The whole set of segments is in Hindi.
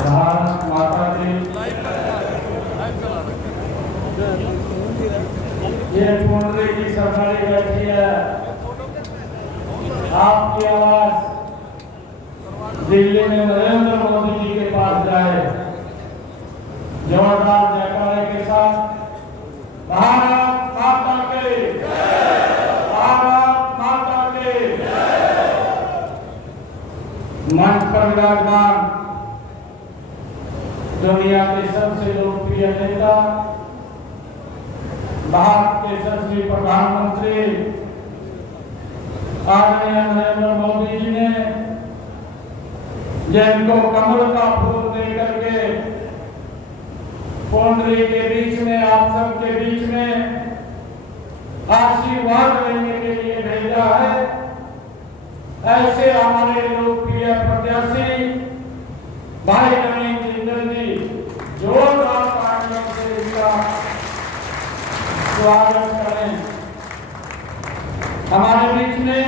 भारत माता की। ये पुंडरी की सरकारी बैठी है। आपकी आवाज दिल्ली में नरेंद्र मोदी जी के पास जाए। जोरदार जयकारे के साथ भारत माता के, भारत माता के। मंच पर विराजमान दुनिया के सबसे लोकप्रिय नेता, भारत के यशस्वी प्रधानमंत्री आदरणीय नरेंद्र मोदी जी ने जिनको कमल का फूल दे करके पुंडरी के बीच में, आप सबके बीच में आशीर्वाद लेने के लिए भेजा है, ऐसे हमारे लोकप्रिय प्रत्याशी भाई नवीन जिंदल जी जोरदार तालियों से इनका स्वागत करें। हमारे बीच में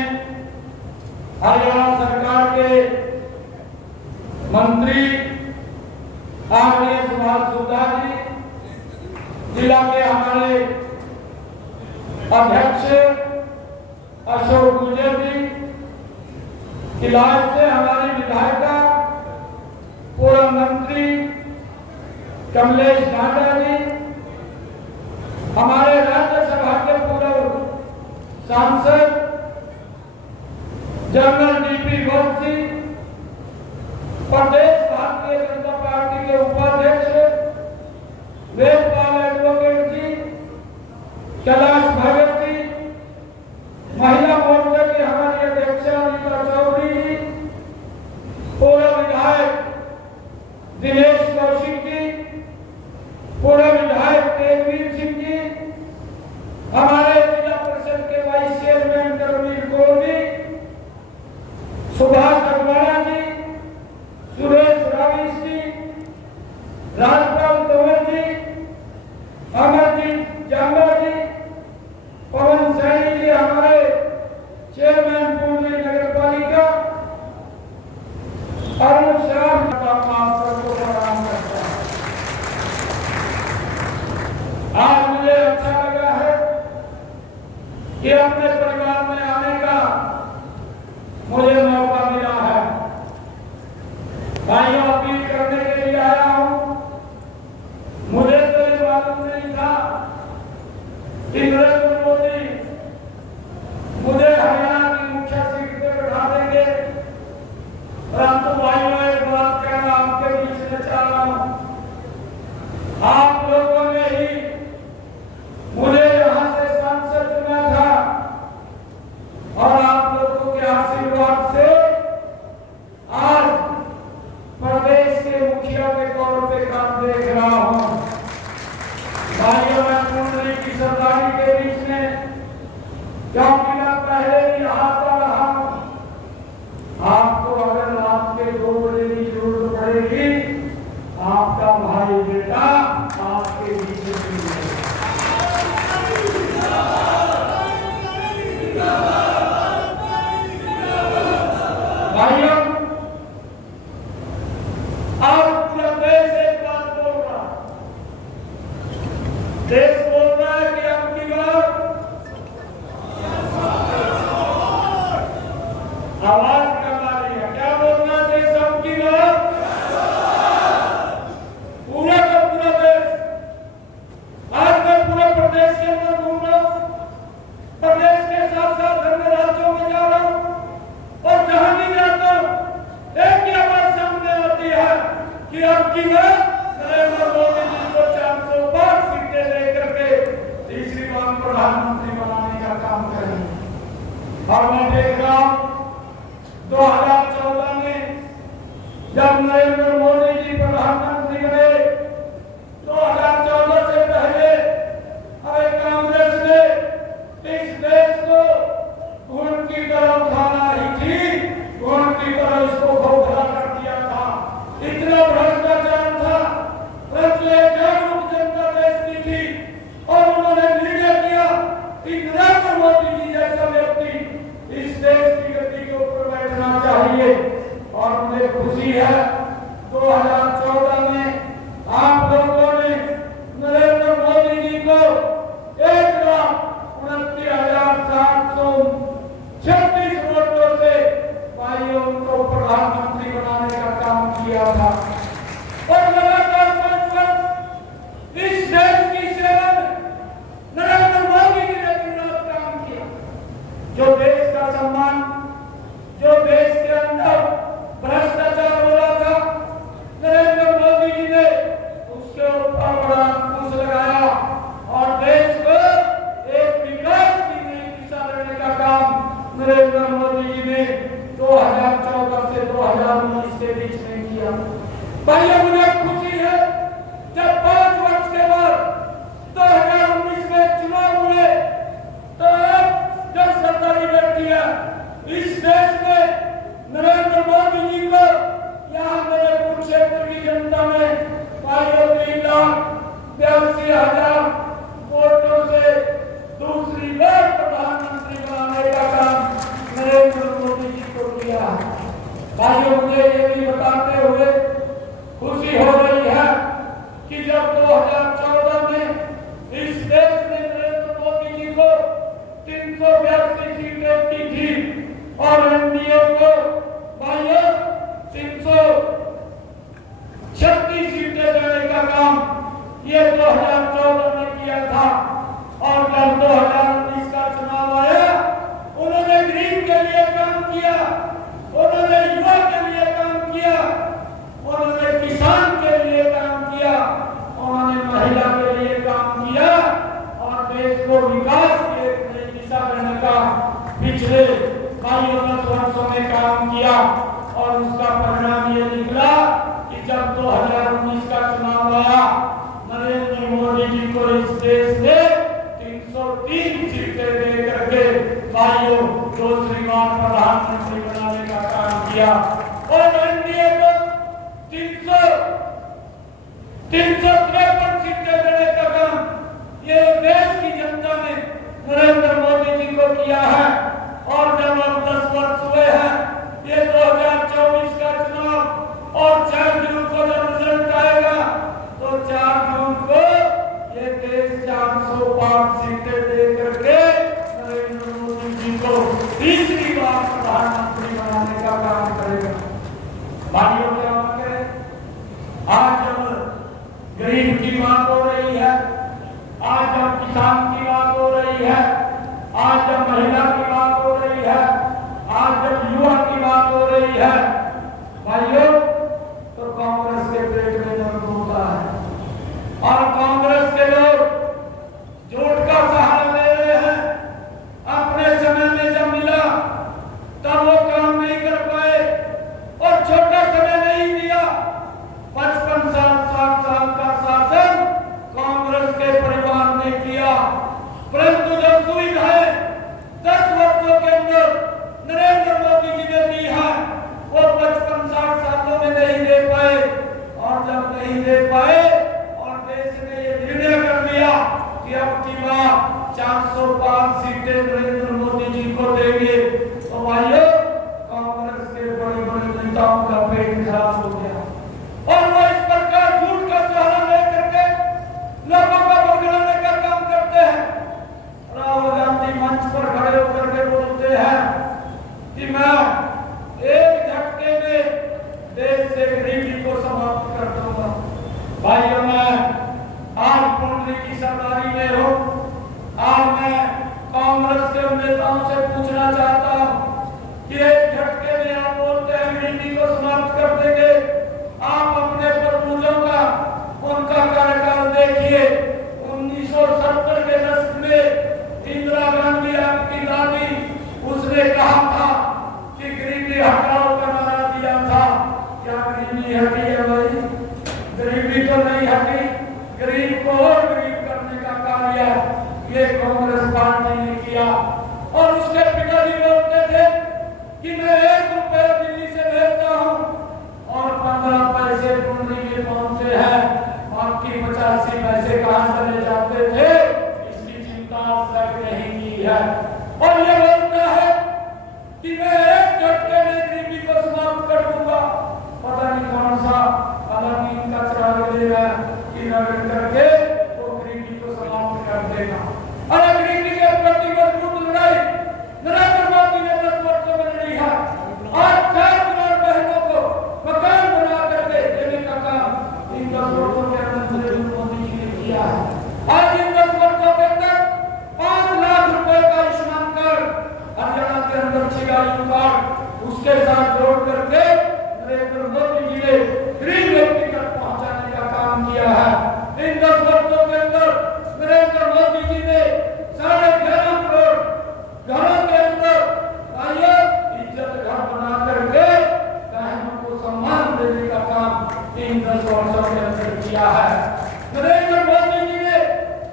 हरियाणा सरकार के मंत्री आदरणीय सुभाष सुद्धा जी, जिला के हमारे अध्यक्ष अशोक गुर्जर जी, इलाज से हमारी विधायिका पूर्व मंत्री कमलेश नाडा जी, हमारे राज्यसभा के पूर्व सांसद जनरल डीपी घोष जी, प्रदेश भारतीय जनता पार्टी के उपाध्यक्ष वेदपाल एडवोकेट जी, कैलाश भगत जी, महिला मोर्चा की हमारी अध्यक्षा अनिता चौधरी जी, पूर्व विधायक दिनेश कौशिक जी, पूर्व विधायक तेजवीर सिंह जी, हमारे जिला परिषद के वाइस चेयरमैन करवीर कौर जी, सुभाष अगवाड़ा जी, सुरेश राविश जी, राजपाल तंवर जी, अमरजीत जांबा जी, पवन सैनी जी, हमारे चेयरमैन पुंडरी नगर पालिका, अरुण शाह को प्रणाम करता हूं। आज मुझे अच्छा लगा है कि अपने परिवार में आने का मुझे मौका मिला है। भाइयों, अपील करने के लिए आया हूं। मुझे तो ये मालूम नहीं था कि नरेंद्र मोदी मुझे हरियाणा की मुख्य सीट पे बैठा देंगे, परंतु भाइयों एक बात कहना आपके बीच में चाह रहा हूं, आप लोगों ने ही मुझे यहां से सांसद चुना था और आप लोगों के आशीर्वाद से आज प्रदेश के मुखिया के तौर पे काम देख रहा हूं। भाइयों, मैं पुंडरी की सरदारी के बीच में, क्योंकि मैं पहले भी आता रहा हूं, आपको अगर रात के 2 बजे की जरूरत पड़ेगी, आपका भाई बेटा आपके बीच में है। भाइयों, आज पूरा देश एक बात बोल रहा है। देश बोल रहा है कि अब की बार आवाज कर रही है। क्या बोलना है देश अब की बार? पूरा का पूरा देश। आज मैं पूरे प्रदेश के अंदर घूम रहा हूं, प्रदेश के साथ साथ अन्य राज्यों में जा रहा हूं और जहां भी जाता हूं एक ही आवाज सामने आती है कि अब की बार नरेंद्र मोदी जी को 405 सीटें लेकर के तीसरी बार प्रधानमंत्री बनाने का काम करेंगे। और मैं देख रहा हूं 2014 में जब नरेंद्र मोदी जी प्रधानमंत्री बने, 2014 से पहले हमें कांग्रेस ने इस देश को घुन की तरह उठाना ही थी, घुन की तरह इसको खोखला कर दिया था। इतना भ्रष्टाचार था, परंतु एक जागरूक जनता देश की थी और उन्होंने निर्णय किया कि नरेंद्र मोदी जी जैसा व्यक्ति इस देश की गति के ऊपर बैठना चाहिए। और मुझे खुशी है 2014 किया था और लगातार 5 वर्ष इस देश की सेवा में नरेंद्र मोदी जी ने दिन रात काम किया। जो देश का सम्मान, जो देश के अंदर भ्रष्टाचार हो रहा था, नरेंद्र मोदी जी ने उसके ऊपर बड़ा अंकुश लगाया और देश को एक विकास की नई दिशा देने का काम नरेंद्र मोदी जी ने 2014 से 2019 के बीच में किया। भाइयों, मुझे खुशी है जब 5 वर्ष के बाद 2019 में चुनाव हुए तो अब जब सरकारी व्यक्तियां इस देश में नरेंद्र मोदी जी को यहाँ मेरे कुरुक्षेत्र की जनता ने 3,82,000 वोटों से दूसरी बार प्रधानमंत्री बनाने का काम नरेंद्र मोदी जी को किया। भाइयों, मुझे ये भी बताते हुए खुशी हो रही है कि जब 2014 में इस देश ने नरेंद्र मोदी जी को 382 सीटें दी थी और एनडीए को भाइयों 336 सीटें देने का काम ये 2014 में किया था और जब 2019 का चुनाव आया उन्होंने गरीब के लिए काम किया, उन्होंने युवा के लिए काम किया, उन्होंने किसान के लिए काम किया, उन्होंने महिला के लिए काम किया और देश को विकास की एक नई दिशा देने का पिछले 10 वर्षों में काम किया और उसका परिणाम ये निकला कि जब 2019 का चुनाव आया नरेंद्र मोदी जी को इस देश ने 303 सीटें दे करके भाइयों दूसरी बार प्रधानमंत्री बनाने का काम किया और एनडीए को 353 सीटें देने का काम ये देश की जनता ने नरेंद्र मोदी जी को किया है। और जब अब 10 वर्ष हुए हैं, ये 2024 का चुनाव और 4 जून को जब रिजल्ट आएगा तो 4 जून को ये देश 405 सीटें दे करके नरेंद्र मोदी जी को तीसरी बार प्रधानमंत्री बनाने का काम करेगा। भाइयों, क्या बात है, आज जब गरीब की बात हो रही है, आज जब किसान की बात हो रही है, आज जब महिला की बात हो रही है, आज जब युवा की बात हो रही है, भाइयों तो कांग्रेस के पेट में दर्द होता है और कांग्रेस के लोग झूठ का सहारा ले रहे हैं। अपने समय में जब मिला तब वो काम नहीं कर पाए और छोटा समय नहीं दिया। 55 साल 60 साल का शासन कांग्रेस के परिवार ने किया, परंतु जो सुविधाएं 10 वर्षों के अंदर नरेंद्र मोदी जी ने दी है वो 55-60 सालों में नहीं दे पाए और जब नहीं दे पाए और देश ने ये निर्णय कर लिया कि अब की बार 405 सीटें नरेंद्र मोदी जी को देंगे तो भाइयों कांग्रेस के बड़े बड़े नेताओं का पेट खराब हो गया और वो इस प्रकार झूठ का सहारा लेकर के लोगों को भुगताने का काम करते हैं। राहुल गांधी मंच पर खड़े होकर के बोलते हैं कि मैं एक झटके में देश से गरीबी को समाप्त कर दूंगा। भाइयों, मैं आज पुंडरी की सरदारी में हूँ, आज मैं कांग्रेस के नेताओं से पूछना चाहता हूँ कि एक झटके में आप बोलते हैं गरीबी को समाप्त कर देंगे, आप अपने पूर्वजों का उनका कार्यकाल देखिए। 1970 के दशक में इंदिरा गांधी आपकी दादी उसने कहा था कि गरीबी हटाओ का नारा दिया था। क्या गरीबी हटी है भाई? गरीबी तो नहीं हटी, गरीब को और गरीब करने का कार्य ये कांग्रेस पार्टी ने किया। और उसके पिताजी बोलते थे कि मैं 1 रुपया दिल्ली से भेजता हूँ और 15 पैसे पुंडरी में पहुंचे हैं, बाकी 85 पैसे कहां चले जाते थे इसकी चिंता तक नहीं की है। और ये बोलता है कि मैं एक झटके में गरीबी को समाप्त कर दूंगा। पता नहीं कौन सा अलग इनका चराग ले रहा है कि नगर करके वो गरीबी को समाप्त कर देगा। और गरीबी के प्रति मजबूत लड़ाई नरेंद्र मोदी ने 10 वर्षों में लड़ी है। आज 4 करोड़ बहनों को मकान बना कर उसके साथ जोड़ करके नरेंद्र मोदी जी ने गरीब व्यक्ति तक पहुंचाने का काम किया है। इन 10 वर्षों के अंदर नरेंद्र मोदी जी ने 11.5 करोड़ घरों के अंदर इज्जत घर बना करके बहनों को सम्मान देने का काम इन 10 वर्षों के अंदर किया है। नरेंद्र मोदी जी ने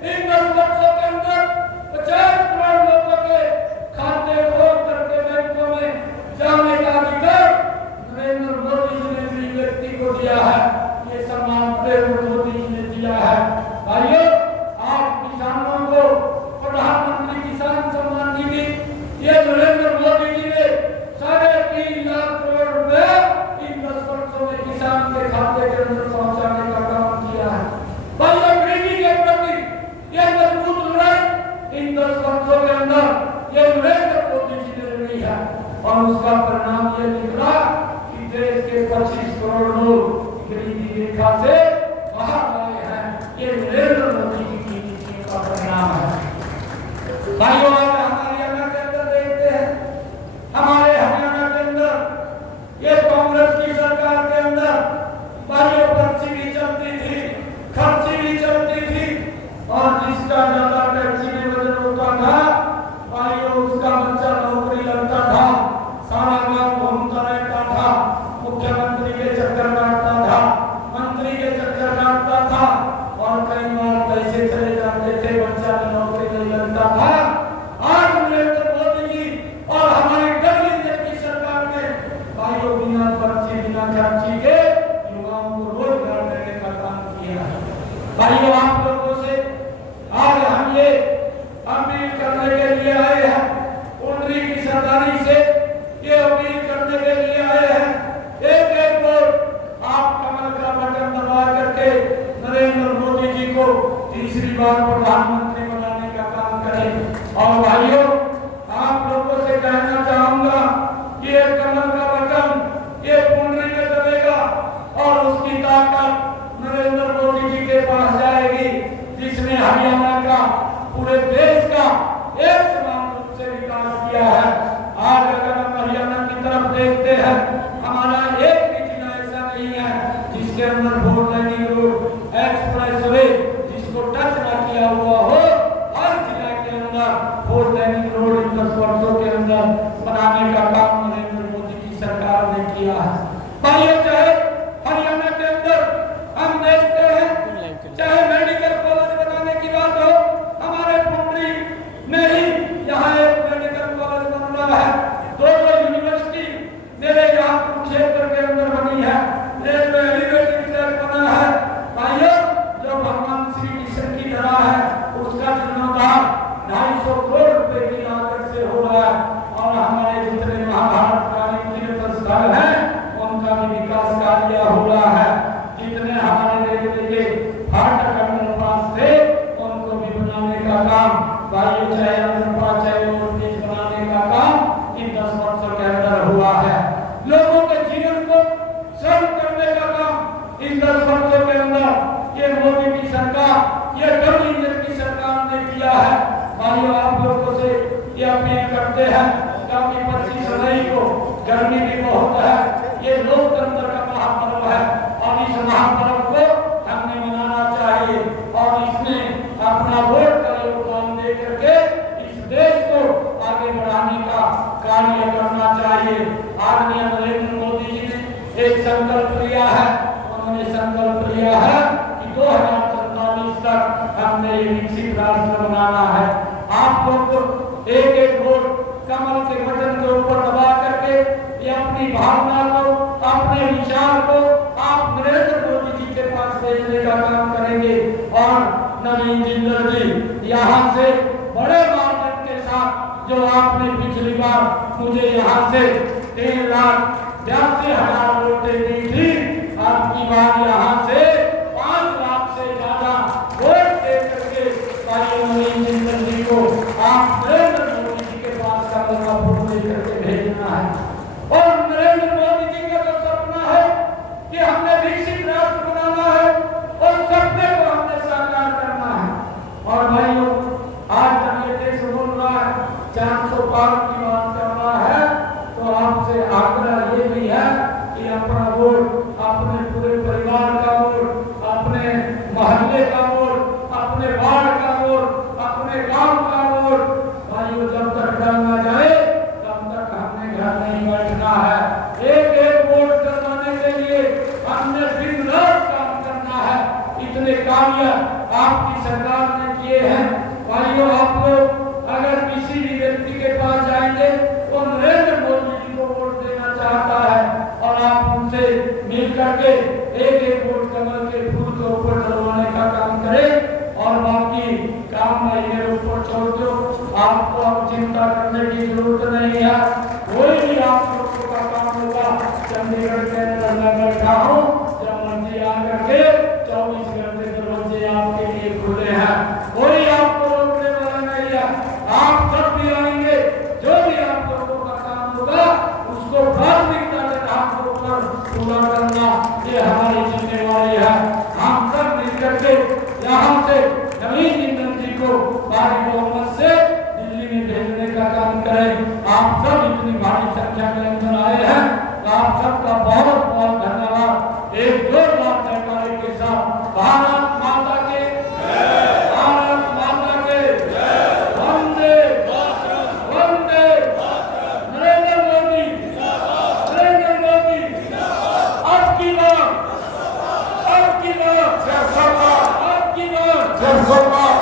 इन 10 वर्षों के अंदर 50 करोड़ लोगों के खाते खोल करके बैंकों में जाने का अधिकार नरेंद्र मोदी जी ने गरीब व्यक्ति को दिया है। ये सम्मान नरेंद्र मोदी जी ने दिया है। भाइयों, आप किसानों को प्रधानमंत्री किसान सम्मान निधि ये नरेंद्र मोदी जी ने 3.5 लाख करोड़ रुपए इन 10 वर्षों में किसान के खाते के अंदर पहुंचाने का काम किया है। भाइयों, गरीबी के प्रति ये मजबूत लड़ाई इन 10 वर्षों के अंदर ये नरेंद्र मोदी जी ने लड़ी है और उसका परिणाम ये निकला कि देश के 25 करोड़ लोग गरीबी रेखा से बाहर आए हैं। ये नरेंद्र मोदी जी की नीति का परिणाम है। भाइयों, आज हमारे हरियाणा के अंदर देखते हैं, हमारे हरियाणा के अंदर ये कांग्रेस की सरकार के अंदर भाइयों पर्ची भी चलती थी, खर्ची भी चलती थी और जिसका ज्यादा टैक्सी में वजन होता था भाइयों उसका बच्चा नौकरी लगता था, सारा गांव घूमता रहता था, मुख्यमंत्री के चक्कर काटता था, मंत्री के चक्कर काटता था और कई बार पैसे चले जाते थे, बच्चा में नौकरी नहीं लगता था। आज नरेंद्र मोदी जी और हमारी गठबंधन की सरकार ने भाइयों बिना पर्ची बिना खर्ची के युवाओं को रोजगार देने का काम किया है। भाइयों, आप लोगों से आज हम ये अपील करने के लिए आए हैं, कुंडली की सरदारी से ये अपील करने के लिए आए हैं, एक वोट आप कमल का बटन दबा करके नरेंद्र मोदी जी को तीसरी बार प्रधानमंत्री बनाने का काम करें। और भाइयों, आप लोगों से कहना चाहूंगा कि ये कमल का बटन ये कुंडली में दबेगा और उसकी ताकत नरेंद्र मोदी जी के पास जाएगी, जिसने हरियाणा का पूरे देश का एक समान रूप से विकास किया है। आज अगर हम हरियाणा की तरफ देखते हैं, हमारा एक भी जिला ऐसा नहीं है जिसके अंदर four line road express way जिसको टच ना किया हुआ हो। हर जिला के अंदर फोर लाइन रोड इन 10 वर्षों के अंदर बनाने का काम नरेंद्र मोदी की सरकार ने किया है। भाइयों, चाहे हरियाणा के अंदर हम देखते हैं, चाहे मेडिकल कॉलेज बनाने की बात हो, हमारे पुंडरी में ही यहाँ एक मेडिकल कॉलेज बन रहा है, 2 यूनिवर्सिटी मेरे यहाँ कुरुक्षेत्र के अंदर बनी है, रेलवे एलिवेटेड ट्रैक बना है। भाइयों, जो भगवान श्री कृष्ण की धरा है उसका जीर्णोद्धार 250 करोड़ रुपए की लागत से हो रहा है और हमारे जितने महाभारत कालीन तीर्थ स्थल हैं उनका भी विकास कार्य हो रहा है। जितने हमारे रेलवे के फाटक अंडरपास थे उनको भी बनाने का काम भाइयों, चाहे अंडरपास चाहे ओवरब्रिज बनाने का काम इन 10 वर्षों के अंदर हुआ है। लोगों के जीवन को सरल करने का काम इन 10 वर्षों के अंदर ये मोदी की सरकार, ये गठबंधन की सरकार ने किया है। भाइयों, आप लोगों से ये अपील करते हैं कि 25 मई को गर्मी भी बहुत है, ये लोकतंत्र का महापर्व है और इस महापर्व को हमने मनाना चाहिए और इसमें अपना वोट का योगदान दे करके इस देश को आगे बढ़ाने का कार्य करना चाहिए। आदरणीय नरेंद्र मोदी जी ने एक संकल्प लिया है, उन्होंने संकल्प लिया है कि 2047 तक हमने विकसित राष्ट्र बनाना है। आप लोग को एक वोट कमल के बटन के ऊपर दबा करके ये अपनी भावना को, अपने विचार को आप नरेंद्र मोदी जी के पास भेजने का काम करेंगे और नवीन जिंदल जी यहाँ से बड़े मार्जिन के साथ जो आपने पिछली बार मुझे यहाँ से 3,82,000 वोटें दी थी, आपकी बार यहाँ से 5 लाख से ज्यादा वोट दे करके नवीन जिंदल जी को आप नरेंद्र मोदी जी के पास का वोट लेकर भेजना है। और नरेंद्र मोदी जी का जो सपना है कि हमने विकसित राष्ट्र बनाना है और सपने को हमने साकार करना है। और भाइयों, आज जब ये देश बोल रहा है 400 पार की बात कर रहा है, तो आपसे आग्रह कार्य आपकी सरकार ने किए हैं। भाइयों, आप लोग अगर किसी भी व्यक्ति के पास जाएंगे वो नरेंद्र मोदी जी को वोट देना चाहता है और आप उनसे मिल करके एक एक वोट कमल के फूल के ऊपर डलवाने का काम करें और बाकी काम मेरे ऊपर छोड़ दो। आपको अब चिंता करने की जरूरत नहीं है। कोई भी आप लोगों का काम होगा, चंडीगढ़ के अंदर मैं बैठा हूँ, जब मर्जी आकर के 24 घंटे दरवाजे आपके लिए खुले हैं, कोई आपको रोकने वाला नहीं है। आप सब भी आएंगे, जो भी आप लोगों का काम होगा उसको प्राथमिकता के आधार पर पूरा करना, ये हमारी जिम्मेवारी है। हम सब मिलकर के यहाँ से नवीन इंदन जी को भारी बहुमत से दिल्ली में भेजने का काम करें। आप सब इतनी भारी संख्या में अंदर आए हैं, तो आप सबका बहुत बहुत धन्यवाद। एक जोरदार जयकारे के साथ भारत माता के भारत माता के वंदे वंदे नरेंद्र मोदी अब की बार अब की बार अब की बार